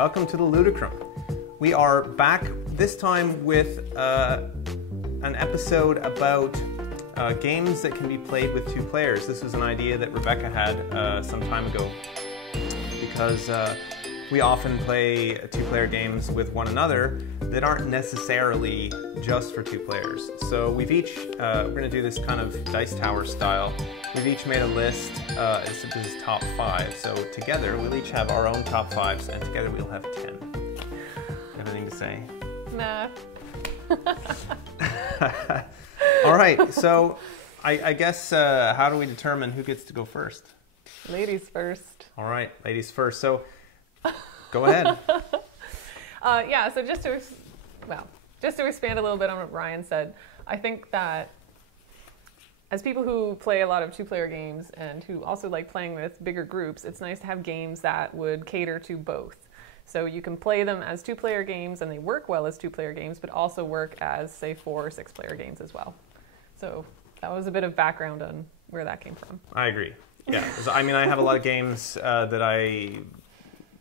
welcome to the Ludicrum. We are back this time with an episode about games that can be played with two players. This was an idea that Rebecca had some time ago because we often play two-player games with one another that aren't necessarily just for two players. So we've each, we're going to do this kind of dice tower style. We've each made a list, this is top 5, so together we'll each have our own top 5s, and together we'll have 10. You have anything to say? Nah. All right, so I guess how do we determine who gets to go first? Ladies first. All right, ladies first. So go ahead. Yeah, so just to expand a little bit on what Ryan said, I think that as people who play a lot of two-player games and who also like playing with bigger groups, it's nice to have games that would cater to both. So you can play them as two-player games and they work well as two-player games, but also work as, say, 4 or 6-player games as well. So that was a bit of background on where that came from. I agree. Yeah, I mean, I have a lot of games that I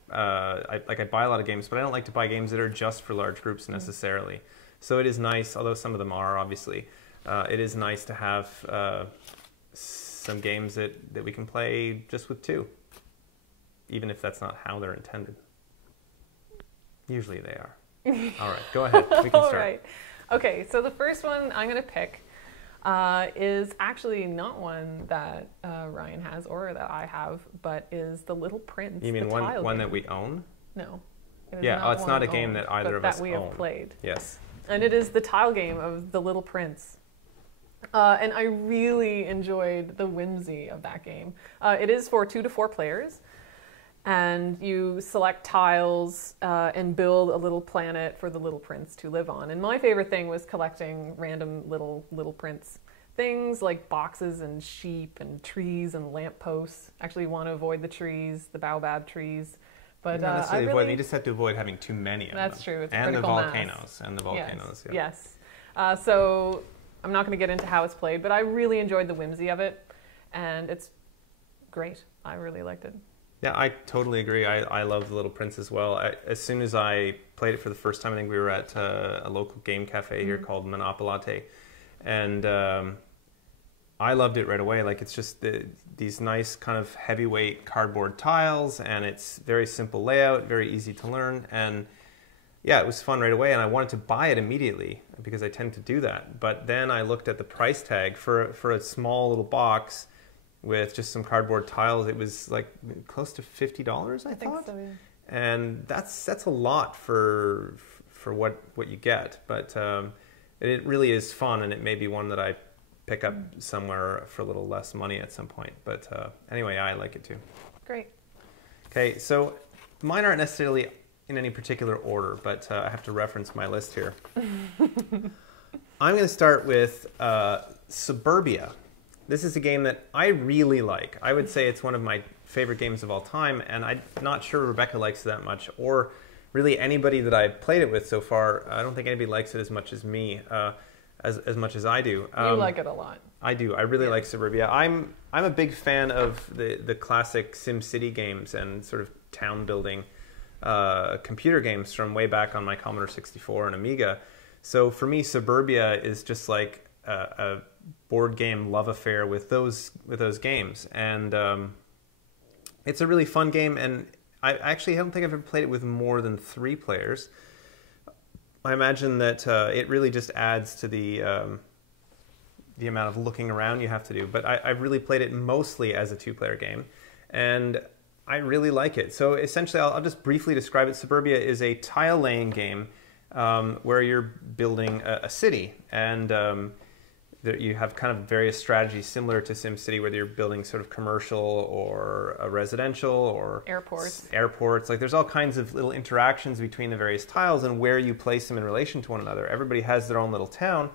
buy a lot of games, but I don't like to buy games that are just for large groups necessarily. So it is nice, although some of them are obviously, it is nice to have some games that we can play just with two, even if that's not how they're intended. Usually they are. All right, go ahead. We can start. All right. Okay, so the first one I'm going to pick is actually not one that Ryan has or that I have, but is The Little Prince. You mean one that we own? No. Yeah, it's not a game that either of us own. That we have played. Yes. And it is the tile game of The Little Prince. And I really enjoyed the whimsy of that game. It is for 2 to 4 players. And you select tiles and build a little planet for the little prince to live on. And my favorite thing was collecting random little prince things like boxes and sheep and trees and lampposts. Actually, you want to avoid the trees, the baobab trees. But you just have to avoid having too many of them. That's true. It's and the critical volcanoes mass. and the volcanoes. Yes. Yeah. Yes. So I'm not going to get into how it's played, but I really enjoyed the whimsy of it, and it's great. I really liked it. Yeah, I totally agree. I love The Little Prince as well. As soon as I played it for the first time, I think we were at a local game cafe here called Monopolate, and I loved it right away. Like, it's just these nice kind of heavyweight cardboard tiles, and it's very simple layout, very easy to learn, and yeah, it was fun right away, and I wanted to buy it immediately because I tend to do that. But then I looked at the price tag for a small little box with just some cardboard tiles. It was like close to $50, I think thought. so, yeah. And that's a lot for what you get. But it really is fun, and it may be one that I pick up somewhere for a little less money at some point. But anyway, I like it too. Great. Okay, so mine aren't necessarily in any particular order, but I have to reference my list here. I'm going to start with Suburbia. This is a game that I really like. I would say it's one of my favorite games of all time, and I'm not sure Rebecca likes it that much, or really anybody that I've played it with so far. I don't think anybody likes it as much as me, as much as I do. You like it a lot. I do. I really like Suburbia. I'm a big fan of the classic SimCity games and sort of town building computer games from way back on my Commodore 64 and Amiga. So for me, Suburbia is just like a board game love affair with those games, and it's a really fun game. And I actually don't think I've ever played it with more than 3 players. I imagine that it really just adds to the amount of looking around you have to do. But I've really played it mostly as a 2-player game, and I really like it. So essentially, I'll just briefly describe it. Suburbia is a tile-laying game where you're building a city, and you have kind of various strategies similar to SimCity, whether you're building sort of commercial or a residential or airports. Like, there's all kinds of little interactions between the various tiles and where you place them in relation to one another. Everybody has their own little town,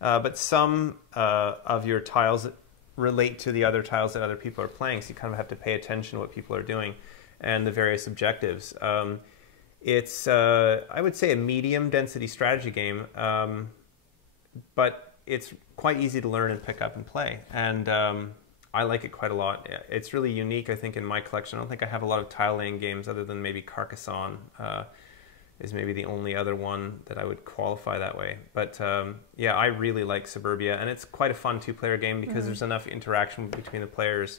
but some of your tiles relate to the other tiles that other people are playing, so you kind of have to pay attention to what people are doing and the various objectives. It's, I would say, a medium density strategy game, but it's quite easy to learn and pick up and play. And I like it quite a lot. It's really unique, I think, in my collection. I don't think I have a lot of tile laying games other than maybe Carcassonne is maybe the only other one that I would qualify that way. But yeah, I really like Suburbia, and it's quite a fun 2-player game because there's enough interaction between the players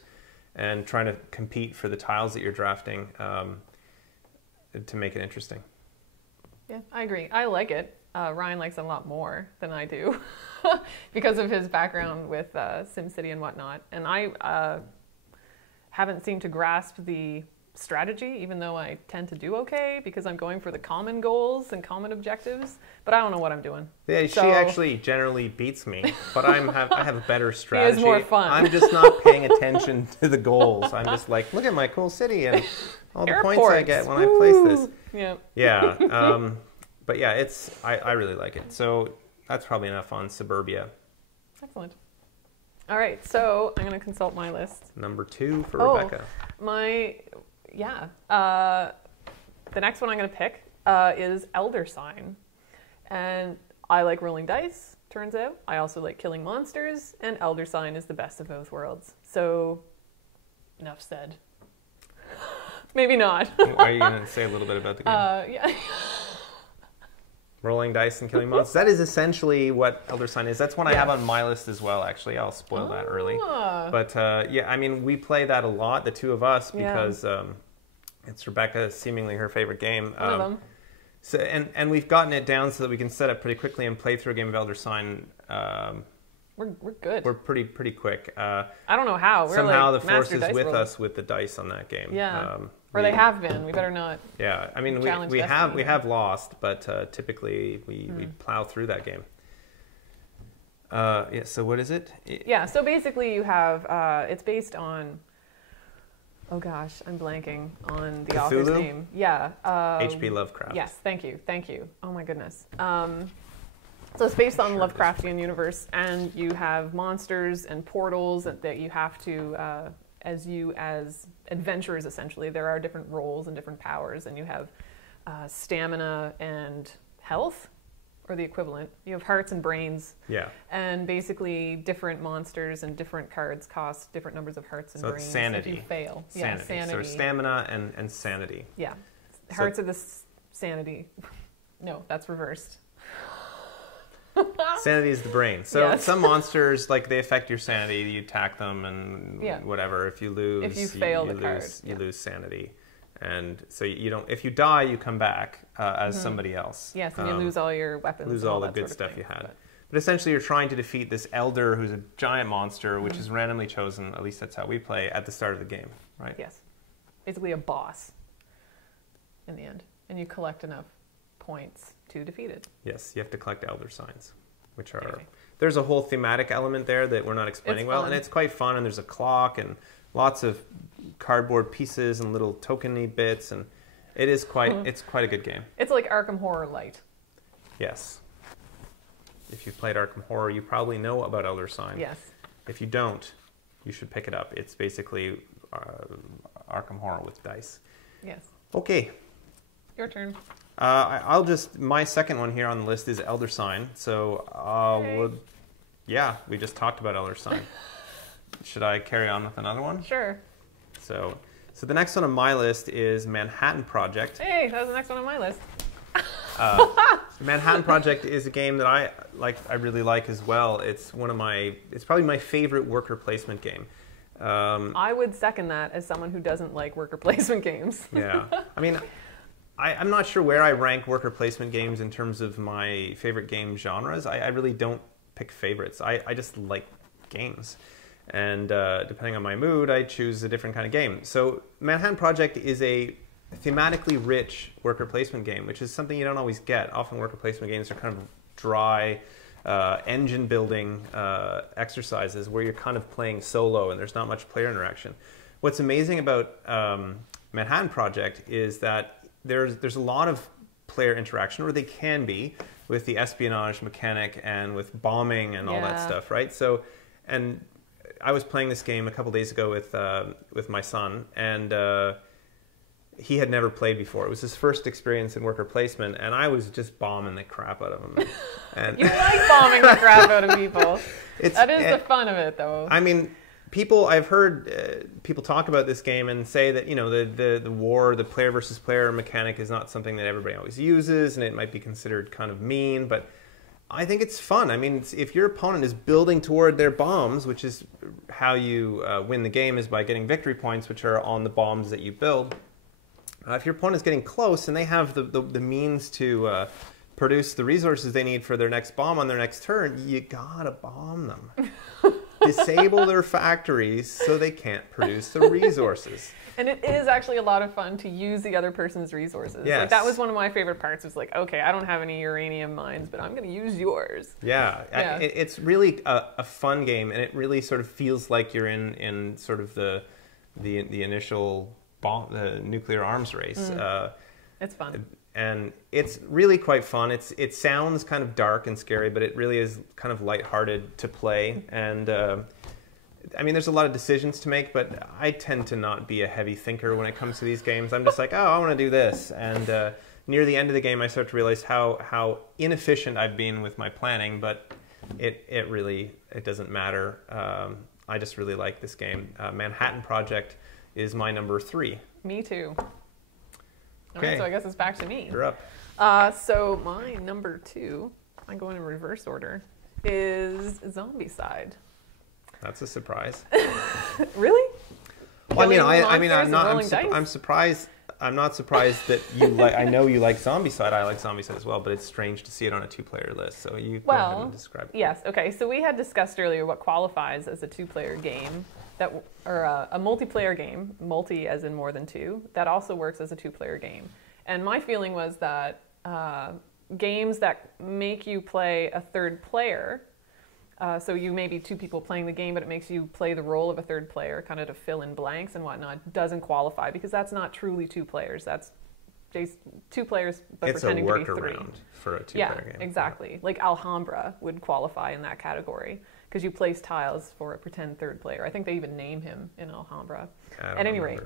and trying to compete for the tiles that you're drafting to make it interesting. Yeah, I agree. I like it. Ryan likes it a lot more than I do because of his background with SimCity and whatnot. And I haven't seemed to grasp the strategy, even though I tend to do okay because I'm going for the common goals and common objectives, but I don't know what I'm doing. Yeah, she actually generally beats me, but I have a better strategy. He is more fun. I'm just not paying attention to the goals. I'm just like, look at my cool city and all the points I get when I place this. Yeah. Yeah. But yeah, I really like it. So that's probably enough on Suburbia. Excellent. All right, so I'm going to consult my list. Number 2 for Rebecca. The next one I'm going to pick is Elder Sign. And I like rolling dice, turns out. I also like killing monsters, and Elder Sign is the best of both worlds. So, enough said. Maybe not. Are you going to say a little bit about the game? Yeah. Rolling dice and killing monsters. That is essentially what Elder Sign is. That's one I have on my list as well, actually. I'll spoil that early. But yeah, I mean, we play that a lot, the two of us, because it's Rebecca, seemingly her favorite game. One of them. So, and we've gotten it down so that we can set up pretty quickly and play through a game of Elder Sign. We're good. We're pretty quick. I don't know how. We're somehow like the force is with rollers. us with the dice on that game. Yeah. Or they have been. We better not. Yeah, I mean, we have lost, but typically we plow through that game. Yeah. So what is it? Yeah. So basically, you have it's based on. Oh gosh, I'm blanking on the author's name. Yeah. H.P. Lovecraft. Yes. Thank you. Oh my goodness. So it's based on the Lovecraftian universe, and you have monsters and portals that you have to. As adventurers, essentially, there are different roles and different powers, and you have stamina and health, or the equivalent. You have hearts and brains. Yeah. And basically, different monsters and different cards cost different numbers of hearts and brains. So sanity. If you fail. Sanity. Yeah, sanity. So stamina and sanity. Yeah. Hearts are the sanity. No, that's reversed. Sanity is the brain. So some monsters, like, they affect your sanity. You attack them and whatever. If you lose, if you fail the card, you lose sanity. And so you don't. If you die, you come back as somebody else. Yes, and you lose all your weapons. Lose all the good stuff you had. But essentially, you're trying to defeat this elder, who's a giant monster, which is randomly chosen. At least that's how we play at the start of the game, right? Yes, basically a boss. In the end, and you collect enough points to defeat it. Yes, you have to collect elder signs, which are... There's a whole thematic element there that we're not explaining well, and it's quite fun, and there's a clock and lots of cardboard pieces and little tokeny bits, and it is quite... It's quite a good game. It's like Arkham Horror Light. Yes. If you've played Arkham Horror, you probably know about Elder Sign. Yes. If you don't, you should pick it up. It's basically Arkham Horror with dice. Yes. Okay. Your turn. I'll just... My second one here on the list is Elder Sign. So, we just talked about Elder Sign. Should I carry on with another one? Sure. So the next one on my list is Manhattan Project. Hey, that was the next one on my list. Manhattan Project is a game that I really like as well. It's probably my favorite worker placement game. I would second that as someone who doesn't like worker placement games. Yeah. I mean, I'm not sure where I rank worker placement games in terms of my favorite game genres. I really don't pick favorites. I just like games. And depending on my mood, I choose a different kind of game. So Manhattan Project is a thematically rich worker placement game, which is something you don't always get. Often worker placement games are kind of dry, engine building exercises where you're kind of playing solo and there's not much player interaction. What's amazing about Manhattan Project is that there's a lot of player interaction, or they can be, with the espionage mechanic and with bombing and all that stuff, right? So, and I was playing this game a couple days ago with my son, and he had never played before. It was his first experience in worker placement, and I was just bombing the crap out of him. And you like bombing the crap out of people. That is the fun of it, though. I mean, I've heard people talk about this game and say that, you know, the player versus player mechanic is not something that everybody always uses, and it might be considered kind of mean, but I think it's fun. I mean, if your opponent is building toward their bombs, which is how you win the game, is by getting victory points, which are on the bombs that you build. If your opponent is getting close and they have the means to produce the resources they need for their next bomb on their next turn, you gotta bomb them. Disable their factories so they can't produce the resources. And it is actually a lot of fun to use the other person's resources. Yes. Like, that was one of my favorite parts. Was like, okay, I don't have any uranium mines, but I'm going to use yours. Yeah, it's really a fun game, and it really sort of feels like you're in sort of the initial the nuclear arms race. It's fun. And it's really quite fun. It sounds kind of dark and scary, but it really is kind of lighthearted to play. And I mean, there's a lot of decisions to make, but I tend to not be a heavy thinker when it comes to these games. I'm just like, oh, I want to do this. And near the end of the game, I start to realize how inefficient I've been with my planning, but it really doesn't matter. I just really like this game. Manhattan Project is my number 3. Me too. Okay. All right, so I guess it's back to me. You're up. So my number 2, I'm going in reverse order, is Zombicide. That's a surprise. Really? Well, I'm surprised. I'm not surprised that you like. I know you like Zombicide. I like Zombicide as well, but it's strange to see it on a 2-player list. So you go ahead and describe it. Yes. Okay. So we had discussed earlier what qualifies as a 2-player game, or a multiplayer game, multi as in more than 2, that also works as a 2-player game. And my feeling was that games that make you play a third player. So you may be 2 people playing the game, but it makes you play the role of a third player, kind of to fill in blanks and whatnot, doesn't qualify, because that's not truly 2 players. That's 2 players, but it's pretending to be 3. It's a workaround for a 2-player game. Yeah, exactly. Like Alhambra would qualify in that category, because you place tiles for a pretend third player. I think they even name him in Alhambra. At any rate.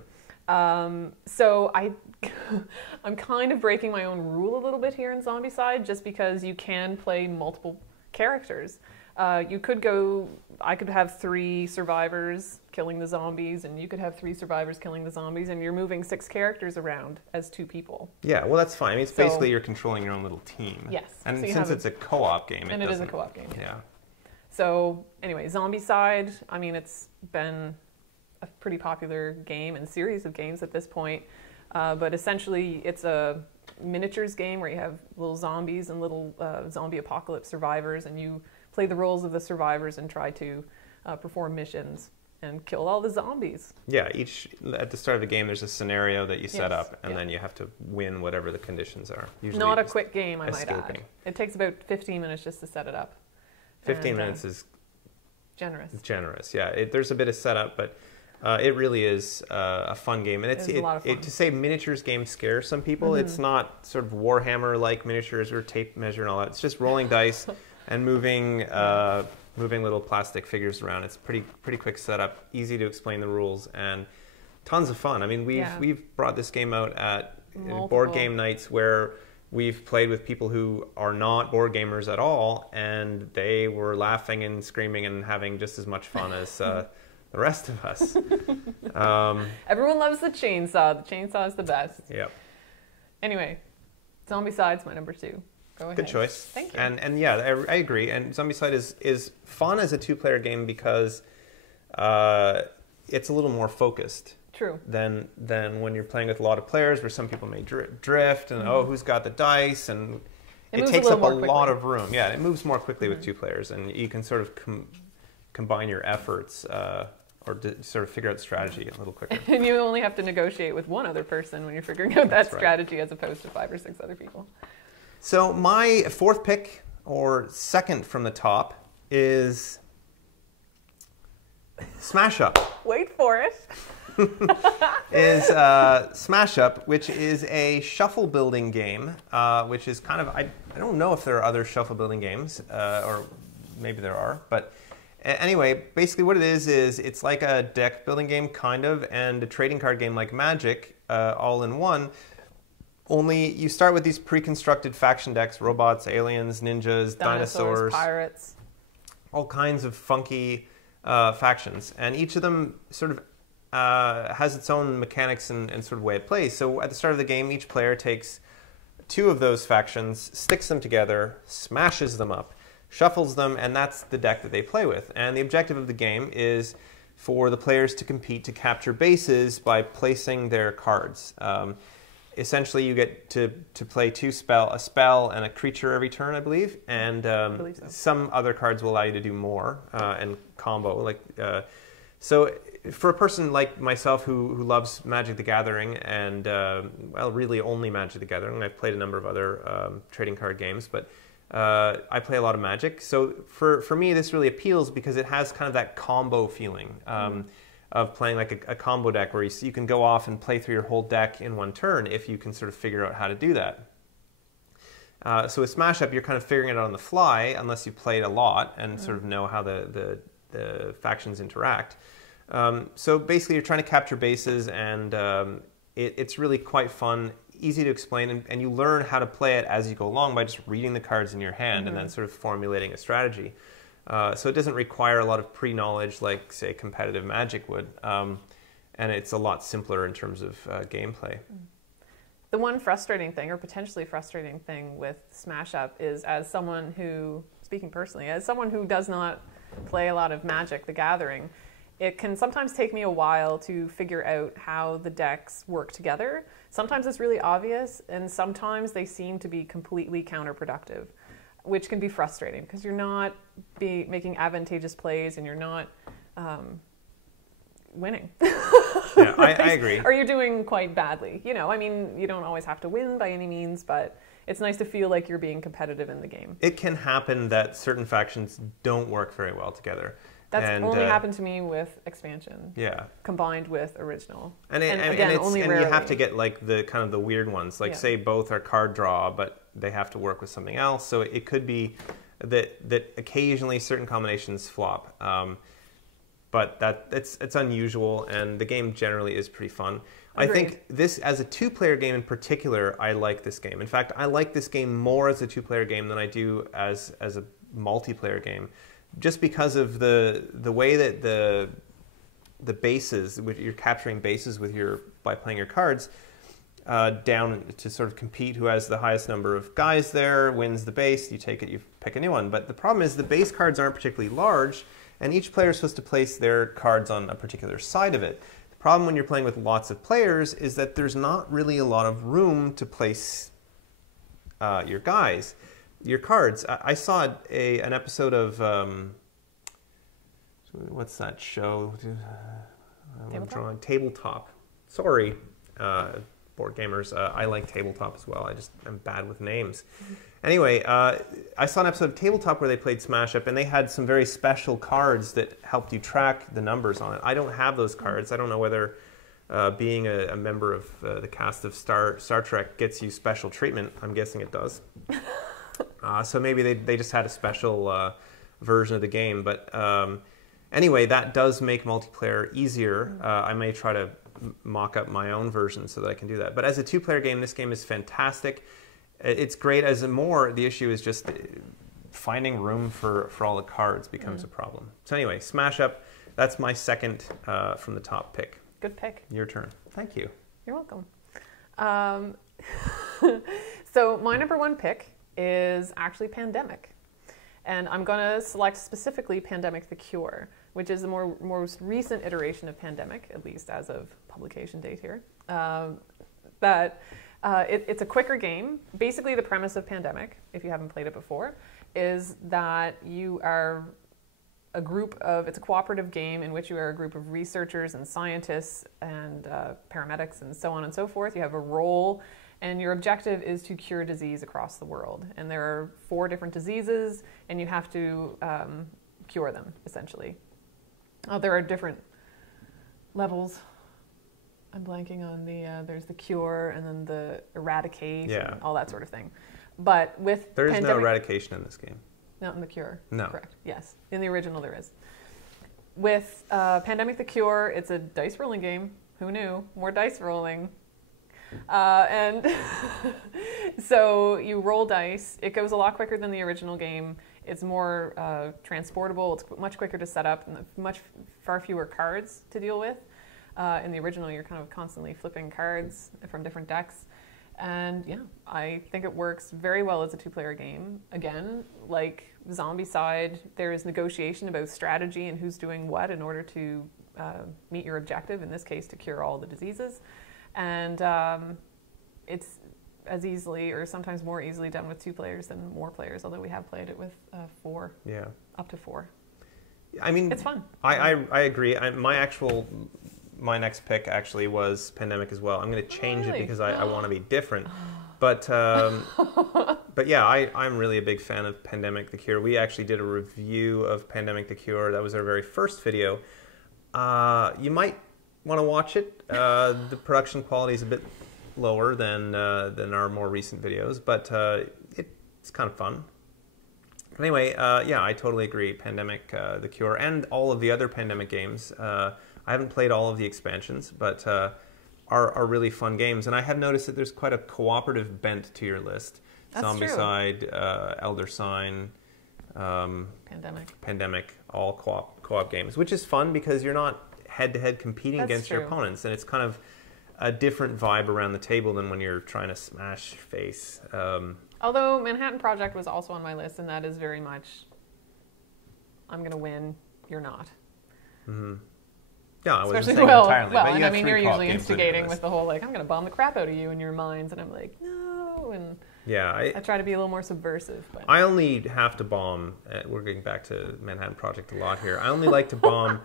So I'm kind of breaking my own rule a little bit here in Zombicide, just because you can play multiple characters. I could have 3 survivors killing the zombies, and you could have 3 survivors killing the zombies, and you're moving 6 characters around as 2 people. Yeah, well, that's fine. I mean, it's basically you're controlling your own little team. Yes. And so since it's a co-op game, it is a co-op game. Yeah. So anyway, Zombicide, I mean, it's been a pretty popular game and series of games at this point, but essentially it's a miniatures game where you have little zombies and little zombie apocalypse survivors, and you play the roles of the survivors and try to perform missions and kill all the zombies. Yeah, at the start of the game, there's a scenario that you set up, and then you have to win whatever the conditions are. Usually not a quick game, I might escaping. add. It takes about 15 minutes just to set it up. 15 minutes is generous. Generous, yeah. There's a bit of setup, but it really is a fun game. And it's a lot of fun. To say miniatures game scares some people. It's not sort of Warhammer-like miniatures or tape measure and all that. It's just rolling dice and moving little plastic figures around. It's pretty quick setup, easy to explain the rules, and tons of fun. I mean, we've brought this game out at board game nights where we've played with people who are not board gamers at all, and they were laughing and screaming and having just as much fun as the rest of us. Everyone loves the chainsaw. The chainsaw is the best. Yep. Anyway, Zombicide's my number 2. Go ahead. Good choice. Thank you. And yeah, I agree. And Zombicide is fun as a 2-player game because it's a little more focused. True. Than when you're playing with a lot of players, where some people may drift and who's got the dice, and it takes up a lot of room. Yeah, it moves more quickly with 2 players, and you can sort of combine your efforts or sort of figure out strategy a little quicker. And you only have to negotiate with one other person when you're figuring out that strategy, as opposed to 5 or 6 other people. So my 4th pick, or second from the top, is Smash Up. Wait for it. Is Smash Up, which is a shuffle building game, which is kind of, I don't know if there are other shuffle building games, or maybe there are, but anyway, basically what it is it's like a deck building game, kind of, and a trading card game like Magic, all in one. Only you start with these pre-constructed faction decks: robots, aliens, ninjas, dinosaurs, pirates, all kinds of funky factions, and each of them sort of has its own mechanics and sort of way it plays. So at the start of the game, each player takes 2 of those factions, sticks them together, smashes them up, shuffles them, and that's the deck that they play with. And the objective of the game is for the players to compete to capture bases by placing their cards. Essentially, you get to play a spell and a creature every turn, I believe, and I believe so. Some other cards will allow you to do more and combo. So for a person like myself who loves Magic the Gathering and, really only Magic the Gathering, I've played a number of other trading card games, but I play a lot of Magic. So for me, this really appeals because it has kind of that combo feeling of playing like a combo deck where you can go off and play through your whole deck in one turn if you can sort of figure out how to do that. So with Smash Up, you're kind of figuring it out on the fly unless you played a lot and sort of know how the factions interact. So basically, you're trying to capture bases, and it's really quite fun, easy to explain, and you learn how to play it as you go along by just reading the cards in your hand and then sort of formulating a strategy. So it doesn't require a lot of pre-knowledge like, say, competitive Magic would, and it's a lot simpler in terms of gameplay. The one frustrating thing, or potentially frustrating thing with Smash Up is, as someone who, speaking personally, as someone who does not play a lot of Magic the Gathering, it can sometimes take me a while to figure out how the decks work together. Sometimes it's really obvious, and sometimes they seem to be completely counterproductive, which can be frustrating because you're not making advantageous plays and you're not winning. Yeah, I agree. Or you're doing quite badly. You don't always have to win by any means, but it's nice to feel like you're being competitive in the game. It can happen that certain factions don't work very well together. That's only happened to me with expansion. Yeah. Combined with original. And you have to get like the kind of the weird ones, like say both are card draw, but they have to work with something else. So it could be that occasionally certain combinations flop. But it's unusual, and the game generally is pretty fun. Agreed. I think this, as a 2-player game in particular, I like this game. In fact, I like this game more as a 2-player game than I do as a multiplayer game, just because of the way that the bases, you're capturing bases by playing your cards down to sort of compete. Who has the highest number of guys there wins the base. You take it, you pick a new one. But the problem is the base cards aren't particularly large, and each player is supposed to place their cards on a particular side of it. The problem when you're playing with lots of players is that there's not really a lot of room to place your cards. I saw an episode of what's that show? Tabletop. Sorry, board gamers. I like Tabletop as well. I'm bad with names. Anyway, I saw an episode of Tabletop where they played Smash Up, and they had some very special cards that helped you track the numbers on it. I don't have those cards. I don't know whether being a member of the cast of Star Trek gets you special treatment. I'm guessing it does. So maybe they just had a special version of the game. But anyway, that does make multiplayer easier. I may try to mock up my own version so that I can do that. But as a 2-player game, this game is fantastic. It's great. The issue is just finding room for all the cards becomes a problem. So anyway, Smash Up, that's my second from the top pick. Good pick. Your turn. Thank you. You're welcome. So my number 1 pick is actually Pandemic. And I'm going to select specifically Pandemic the Cure, which is the most recent iteration of Pandemic, at least as of publication date here. It's a quicker game. Basically, the premise of Pandemic, if you haven't played it before, is that you are it's a cooperative game in which you are a group of researchers and scientists and paramedics and so on and so forth. You have a role, and your objective is to cure disease across the world. And there are 4 different diseases, and you have to cure them, essentially. There are different levels. I'm blanking on there's the cure and then the eradicate and all that sort of thing. But with There is no eradication in this game. Not in the Cure. No. Correct. Yes. In the original there is. With Pandemic the Cure, it's a dice rolling game. Who knew? More dice rolling. And so you roll dice. It goes a lot quicker than the original game. It's more transportable. It's much quicker to set up, and far fewer cards to deal with. In the original, you're kind of constantly flipping cards from different decks. And yeah, I think it works very well as a two-player game. Again, like Zombicide, there's negotiation about strategy and who's doing what in order to meet your objective, in this case, to cure all the diseases. And it's as easily, or sometimes more easily, done with 2 players than more players, although we have played it with 4, up to 4. I mean, it's fun. I agree. My next pick actually was Pandemic as well. I'm going to change it because I want to be different. But yeah, I'm really a big fan of Pandemic the Cure. We actually did a review of Pandemic the Cure. That was our very first video. You might want to watch it. The production quality is a bit lower than our more recent videos, but it's kind of fun. Anyway, yeah, I totally agree. Pandemic the Cure and all of the other Pandemic games. I haven't played all of the expansions, but are really fun games. And I have noticed that there's quite a cooperative bent to your list. That's Zombicide, Elder Sign, Pandemic, all co-op games, which is fun because you're not head-to-head competing against your opponents, and it's kind of a different vibe around the table than when you're trying to smash face. Although Manhattan Project was also on my list, and that is very much, I'm going to win, you're not. Mm-hmm. Yeah, I wasn't Especially, saying entirely. Well, but and I mean, you're usually games instigating with the whole, like, I'm going to bomb the crap out of you in your minds, and I'm like, no, and yeah, I try to be a little more subversive. But I only have to bomb, we're getting back to Manhattan Project a lot here, I only like to bomb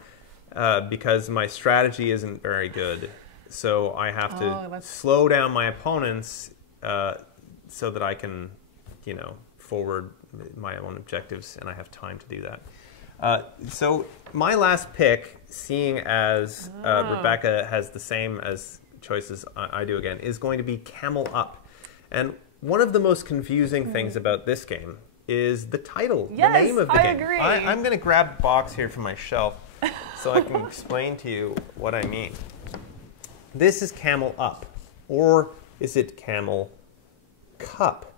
because my strategy isn't very good, so I have to slow down my opponents so that I can, forward my own objectives, and I have time to do that. So my last pick, seeing as Rebecca has the same as choices I do again, is going to be Camel Up. And one of the most confusing things about this game is the title, the name of the game. Agree. I'm going to grab a box here from my shelf so I can explain to you what I mean. This is Camel Up, or is it Camel Cup?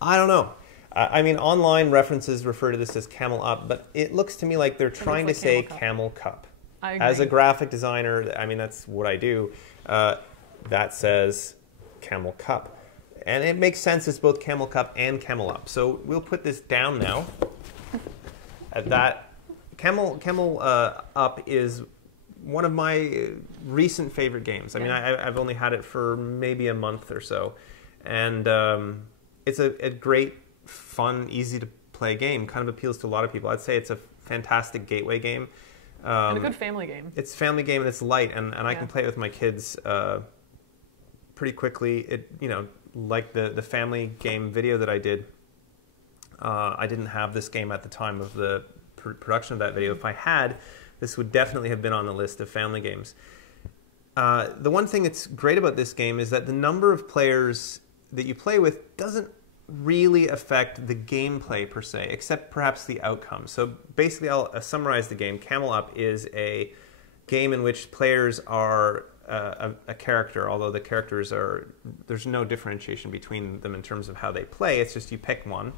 I don't know. I mean, online references refer to this as Camel Up, but it looks to me like they're trying to say Camel Cup. I agree. As a graphic designer, I mean, that's what I do. That says Camel Cup. And it makes sense, it's both Camel Cup and Camel Up. So we'll put this down now. At that, Camel Up is one of my recent favorite games. I mean, I've only had it for maybe a month or so. And it's a great, fun, easy to play game. Kind of appeals to a lot of people. I'd say it's a fantastic gateway game. And a good family game. It's a family game and it's light, and I can play it with my kids pretty quickly. It, like the family game video that I did, I didn't have this game at the time of the production of that video. If I had, this would definitely have been on the list of family games. The one thing that's great about this game is that the number of players that you play with doesn't really affect the gameplay per se, except perhaps the outcome. So basically, I'll summarize the game. Camel Up is a game in which players are a character, although the characters there's no differentiation between them in terms of how they play. It's just you pick one,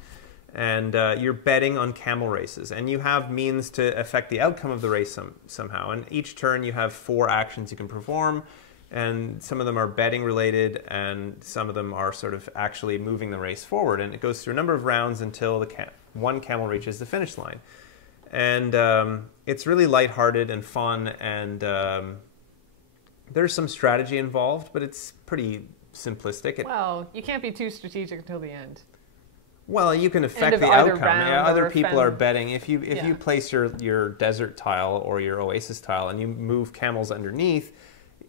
and you're betting on camel races, and you have means to affect the outcome of the race somehow. And each turn you have 4 actions you can perform, and some of them are betting related, and some of them are sort of actually moving the race forward. And it goes through a number of rounds until one camel reaches the finish line. And it's really lighthearted and fun, and there's some strategy involved, but it's pretty simplistic. Well, you can't be too strategic until the end. Well, you can affect the outcome. Other people are betting. If you place your desert tile or your oasis tile and you move camels underneath,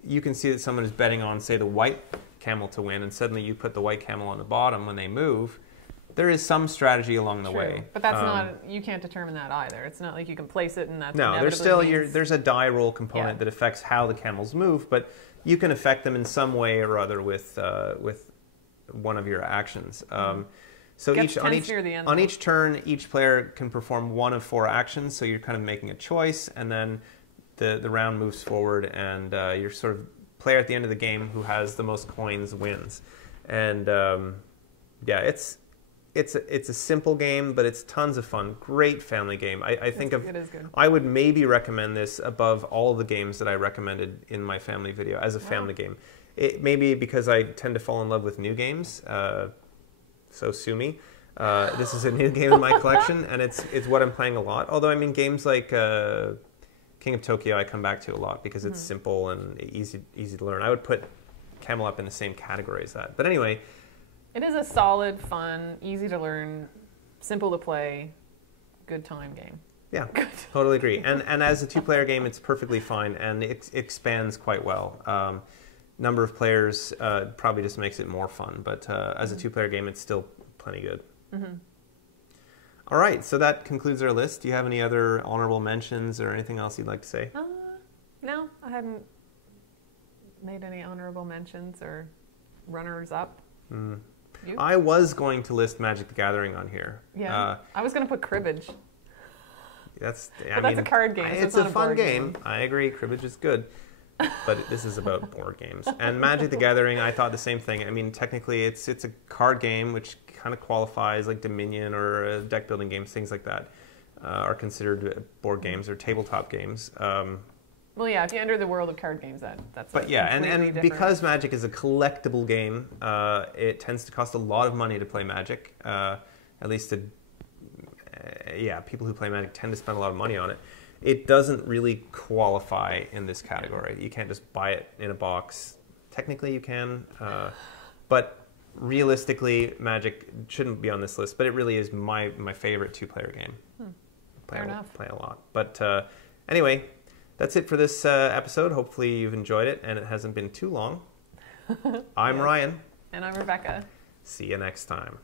you can see that someone is betting on, say, the white camel to win, and suddenly you put the white camel on the bottom when they move. There is some strategy along the way. But that's not, you can't determine that either. It's not like you can place it and that's no, there's a die roll component that affects how the camels move, but you can affect them in some way or other with one of your actions. So on each turn, each player can perform one of 4 actions, so you're kind of making a choice, and then the round moves forward, and you're sort of player at the end of the game who has the most coins wins. And yeah, it's a simple game, but it's tons of fun. Great family game. I think it is good. I would maybe recommend this above all the games that I recommended in my family video as a family game. It maybe because I tend to fall in love with new games. So sue me. This is a new game in my collection, and it's what I'm playing a lot. Although I mean, games like King of Tokyo, I come back to a lot because it's simple and easy to learn. I would put Camel Up in the same category as that. But anyway. It is a solid, fun, easy to learn, simple to play, good time game. Yeah, totally agree. And as a two-player game, it's perfectly fine, and it expands quite well. Number of players probably just makes it more fun, but as a two-player game, it's still plenty good. Mm-hmm. All right, so that concludes our list. Do you have any other honorable mentions or anything else you'd like to say? No, I hadn't made any honorable mentions or runners-up. You? I was going to list Magic the Gathering on here. Yeah, I was going to put cribbage. That's a card game. So it's a fun game. I agree. Cribbage is good, but this is about board games. And Magic the Gathering, I thought the same thing. I mean, technically, it's a card game, which kind of qualifies like Dominion or deck building games, things like that, are considered board games or tabletop games. Well, yeah, if you enter the world of card games, that's. But yeah, and because Magic is a collectible game, it tends to cost a lot of money to play Magic. At least, people who play Magic tend to spend a lot of money on it. It doesn't really qualify in this category. You can't just buy it in a box. Technically, you can, but realistically, Magic shouldn't be on this list. But it really is my favorite two-player game. Fair enough. Play a lot. But anyway. That's it for this episode. Hopefully you've enjoyed it and it hasn't been too long. I'm Ryan. And I'm Rebecca. See you next time.